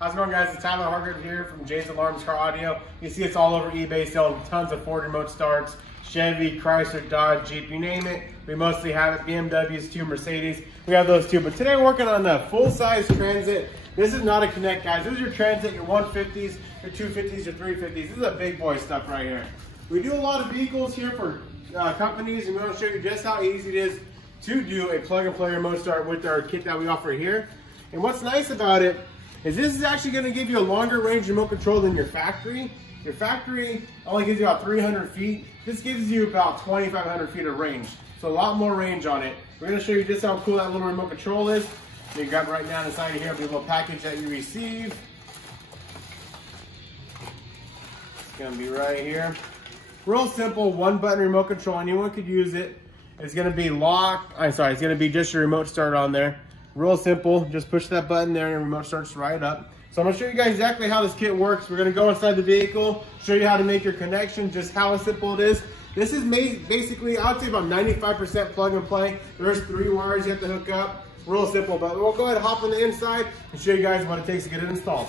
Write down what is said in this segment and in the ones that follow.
How's it going, guys? It's Tyler Hargett here from Jay's Alarms Car Audio. You see it's all over eBay, selling tons of Ford remote starts, Chevy, Chrysler, Dodge, Jeep, you name it. We mostly have it, BMWs too, Mercedes. We have those too, but today we're working on the full-size Transit. This is not a Connect, guys. This is your Transit, your 150s, your 250s, your 350s. This is a big boy stuff right here. We do a lot of vehicles here for companies, and we want to show you just how easy it is to do a plug-and-play remote start with our kit that we offer here. And what's nice about it is this is actually going to give you a longer range remote control than your factory. Your factory only gives you about 300 feet. This gives you about 2,500 feet of range. So a lot more range on it. We're going to show you just how cool that little remote control is. You can grab it right down inside of here, the little package that you receive. It's going to be right here. Real simple, one button remote control. Anyone could use it. It's going to be locked. It's going to be just your remote start on there. Real simple, just push that button there and your remote starts right up. So I'm gonna show you guys exactly how this kit works. We're gonna go inside the vehicle, show you how to make your connection, just how simple it is. This is basically, I would say about 95% plug and play. There's 3 wires you have to hook up. Real simple, but we'll go ahead and hop on the inside and show you guys what it takes to get it installed.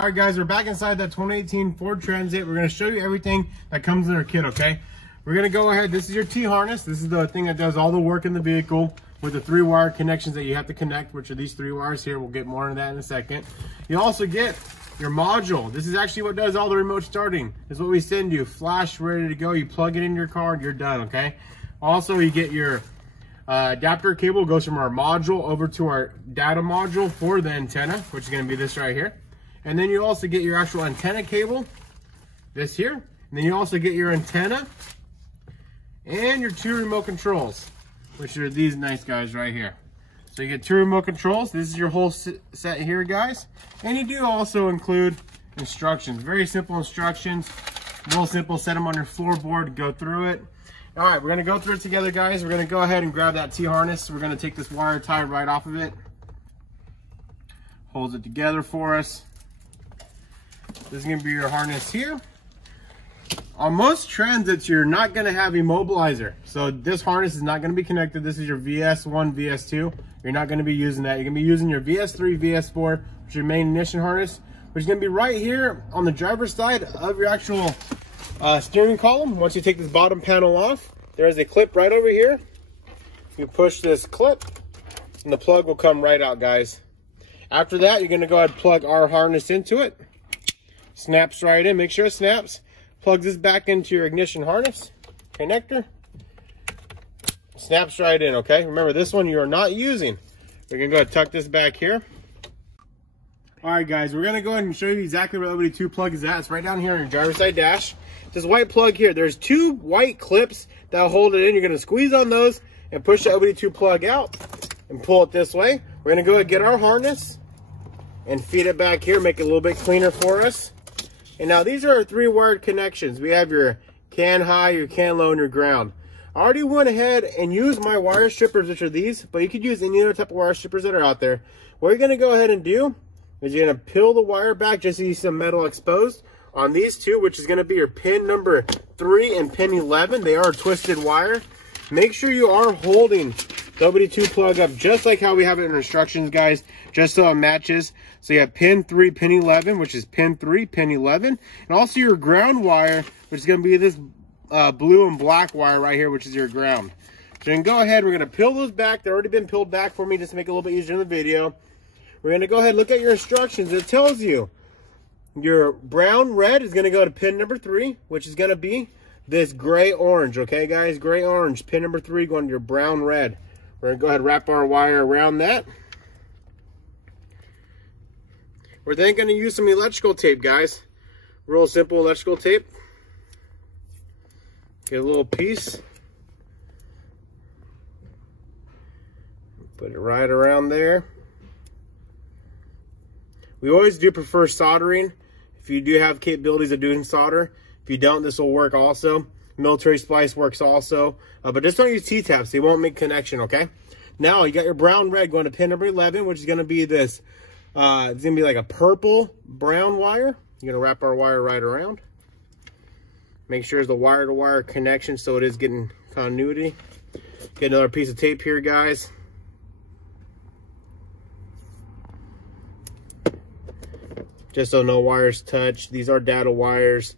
All right, guys, we're back inside that 2018 Ford Transit. We're gonna show you everything that comes in our kit, okay? We're gonna go ahead, this is your T-harness. This is the thing that does all the work in the vehicle, with the 3 wire connections that you have to connect, which are these 3 wires here. We'll get more into that in a second. You also get your module. This is actually what does all the remote starting. This is what we send you, flash, ready to go. You plug it in your car and you're done, okay? Also, you get your adapter cable. Goes from our module over to our data module for the antenna, which is gonna be this right here. And then you also get your actual antenna cable, this here. And then you also get your antenna and your 2 remote controls, which are these nice guys right here. So you get 2 remote controls. This is your whole set here, guys. And you do also include instructions. Very simple instructions. Real simple. Set them on your floorboard. Go through it. All right, we're going to go through it together, guys. We're going to go ahead and grab that T-harness. We're going to take this wire tie right off of it. Holds it together for us. This is going to be your harness here. On most Transits, you're not going to have immobilizer. So this harness is not going to be connected. This is your VS1, VS2. You're not going to be using that. You're going to be using your VS3, VS4, which is your main ignition harness, which is going to be right here on the driver's side of your actual steering column. Once you take this bottom panel off, there is a clip right over here. You push this clip, and the plug will come right out, guys. After that, you're going to go ahead and plug our harness into it. Snaps right in. Make sure it snaps. Plugs this back into your ignition harness connector. Snaps right in, okay? Remember, this one you are not using. We're gonna go ahead and tuck this back here. All right, guys, we're gonna go ahead and show you exactly where the OBD2 plug is at. It's right down here on your driver's side dash. This white plug here, there's 2 white clips that hold it in. You're gonna squeeze on those and push the OBD2 plug out and pull it this way. We're gonna go ahead and get our harness and feed it back here, make it a little bit cleaner for us. And now these are our 3 wired connections. We have your CAN high, your CAN low, and your ground. I already went ahead and used my wire strippers, which are these, but you could use any other type of wire strippers that are out there. What you're gonna go ahead and do is you're gonna peel the wire back just to see some metal exposed on these 2, which is gonna be your pin number 3 and pin 11. They are a twisted wire. Make sure you are holding the OBD2 plug up just like how we have it in instructions, guys, just so it matches. So you have pin 3, pin 11, which is pin 3, pin 11, and also your ground wire, which is going to be this blue and black wire right here, which is your ground. So you can go ahead, we're going to peel those back. They've already been peeled back for me just to make it a little bit easier in the video. We're going to go ahead and look at your instructions. It tells you your brown red is going to go to pin number 3, which is going to be this gray orange, okay, guys? Gray orange, pin number 3 going to your brown red. We're going to go ahead and wrap our wire around that. We're then going to use some electrical tape, guys. Real simple electrical tape. Get a little piece. Put it right around there. We always do prefer soldering. If you do have capabilities of doing solder. If you don't, this will work also. Military splice works also. But just don't use T-taps. They won't make connection, okay? Now, you got your brown red going to pin number 11, which is going to be this. It's going to be like a purple brown wire. You're going to wrap our wire right around. Make sure there's the wire-to-wire connection so it is getting continuity. Get another piece of tape here, guys. just so no wires touch. These are data wires,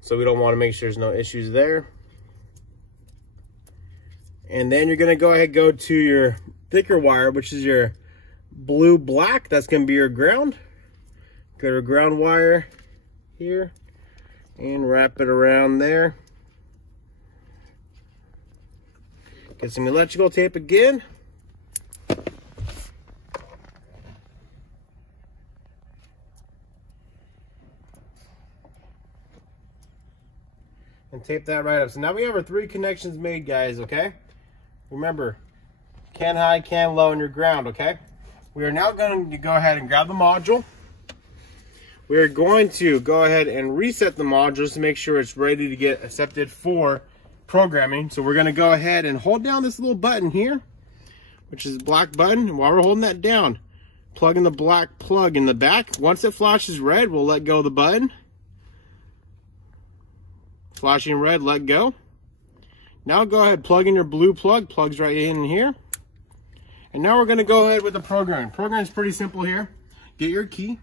so we don't want to make sure there's no issues there. And then you're gonna go ahead and go to your thicker wire, which is your blue black. That's gonna be your ground. Go to ground wire here and wrap it around there. Get some electrical tape again. And tape that right up. So now we have our 3 connections made, guys, okay? Remember, can high, can low, and your ground, okay? We are now going to go ahead and grab the module. We are going to go ahead and reset the module to make sure it's ready to get accepted for programming. So we're going to go ahead and hold down this little button here, which is the black button. And while we're holding that down, plug in the black plug in the back. Once it flashes red, we'll let go of the button. Flashing red, let go. Now go ahead, plug in your blue plug. Plugs right in here. And now we're going to go ahead with the programming. Program is pretty simple here. Get your key,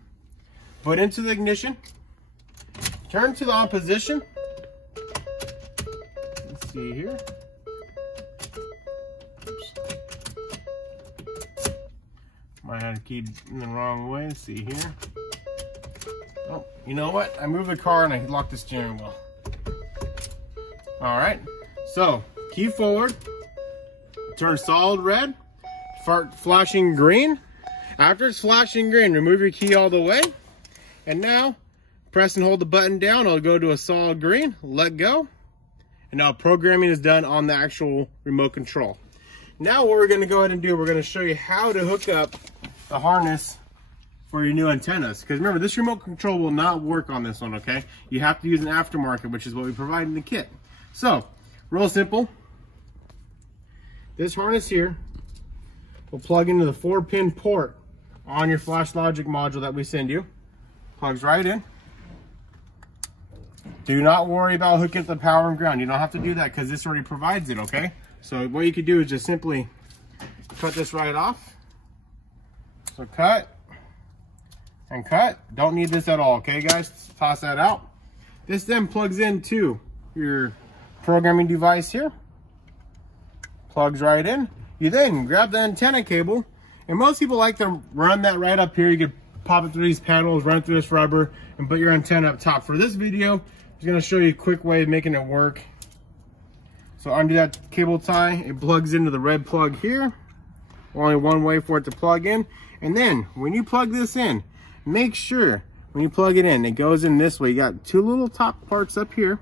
put into the ignition, turn to the on position. Let's see here. Oops. Might have the key in the wrong way. Let's see here. Oh, you know what? I moved the car and I locked the steering wheel. All right, so key forward, turn solid red, flashing green. After it's flashing green, remove your key all the way. And now press and hold the button down. It'll go to a solid green, let go. And now programming is done on the actual remote control. Now what we're gonna go ahead and do, we're gonna show you how to hook up the harness for your new antennas. Because remember, this remote control will not work on this one, okay? You have to use an aftermarket, which is what we provide in the kit. So, real simple. This harness here will plug into the 4-pin port on your Flash Logic module that we send you. Plugs right in. Do not worry about hooking up the power and ground. You don't have to do that because this already provides it, okay? So what you could do is just simply cut this right off. So cut and cut. Don't need this at all, okay guys? Toss that out. This then plugs into your programming device here. Plugs right in. You then grab the antenna cable, and most people like to run that right up here. You could pop it through these panels, run through this rubber, and put your antenna up top. For this video, I'm going to show you a quick way of making it work. So undo that cable tie, it plugs into the red plug here. Only one way for it to plug in. And then when you plug this in, make sure when you plug it in, it goes in this way. You got 2 little top parts up here.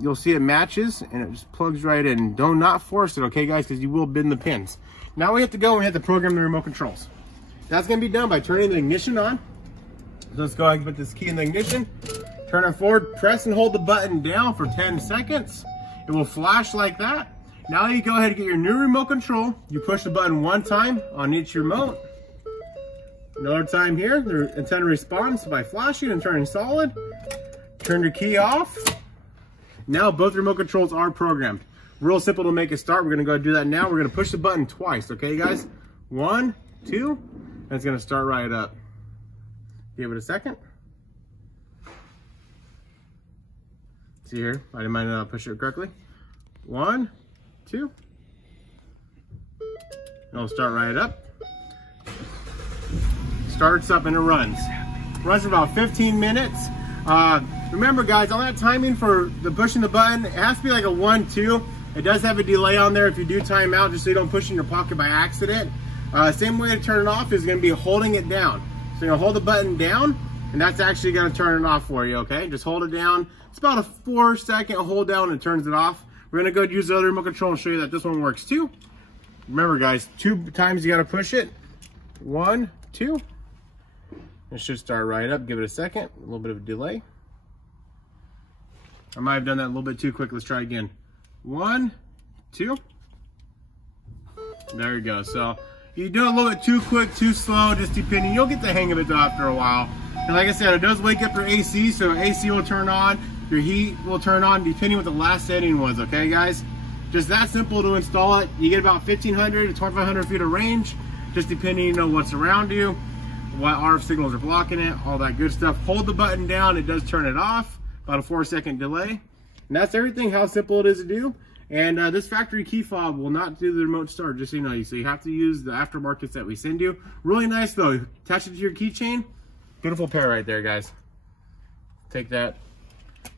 You'll see it matches and it just plugs right in. Do not force it, okay guys, because you will bend the pins. Now we have to go and hit the program the remote controls. That's going to be done by turning the ignition on. So let's go ahead and put this key in the ignition. Turn it forward, press and hold the button down for 10 seconds. It will flash like that. Now you go ahead and get your new remote control. You push the button 1 time on each remote. Another time here, the antenna responds by flashing and turning solid. Turn your key off. Now both remote controls are programmed. Real simple to make it start. We're gonna go do that now. We're gonna push the button twice, okay guys? 1, 2, and it's gonna start right up. Give it a second. See here, I might not push it correctly. 1, 2. It'll start right up. Starts up and it runs. Runs for about 15 minutes. Remember guys, on that timing for the pushing the button, it has to be like a 1, 2. It does have a delay on there if you do time out, just so you don't push in your pocket by accident. Same way to turn it off is going to be holding it down. So you're going to hold the button down, and that's actually going to turn it off for you, okay? Just hold it down. It's about a 4-second hold down and it turns it off. We're going to go use the other remote control and show you that this one works too. Remember guys, 2 times you got to push it. 1, 2. It should start right up. Give it a second. A little bit of a delay. I might have done that a little bit too quick. Let's try again. 1, 2. There you go. So you do it a little bit too quick, too slow, just depending. You'll get the hang of it though after a while. And like I said, it does wake up your AC, so AC will turn on, your heat will turn on, depending what the last setting was, okay guys? Just that simple to install it. You get about 1,500 to 2,500 feet of range, just depending, you know, what's around you. what RF signals are blocking it, all that good stuff. Hold the button down, it does turn it off, about a 4-second delay. And that's everything, how simple it is to do. And this factory key fob will not do the remote start, just so you know. So you have to use the aftermarkets that we send you. Really nice though. Attach it to your keychain. Beautiful pair right there, guys. Take that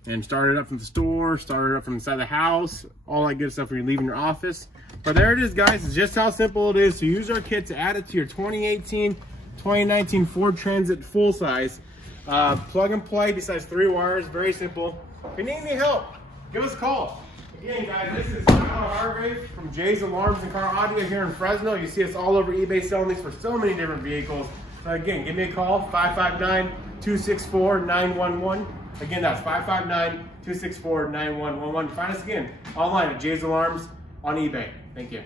and start it up from the store, start it up from inside the house, all that good stuff when you're leaving your office. But there it is, guys. It's just how simple it is to use our kit to add it to your 2018, 2019 Ford Transit full size. Plug and play, besides 3 wires, very simple. If you need any help, give us a call. Again, guys, this is Tyler Hargrave from Jay's Alarms and Car Audio here in Fresno. You see us all over eBay selling these for so many different vehicles. So again, give me a call, 559-264-9111. Again, that's 559-264-9111. Find us again online at Jay's Alarms on eBay. Thank you.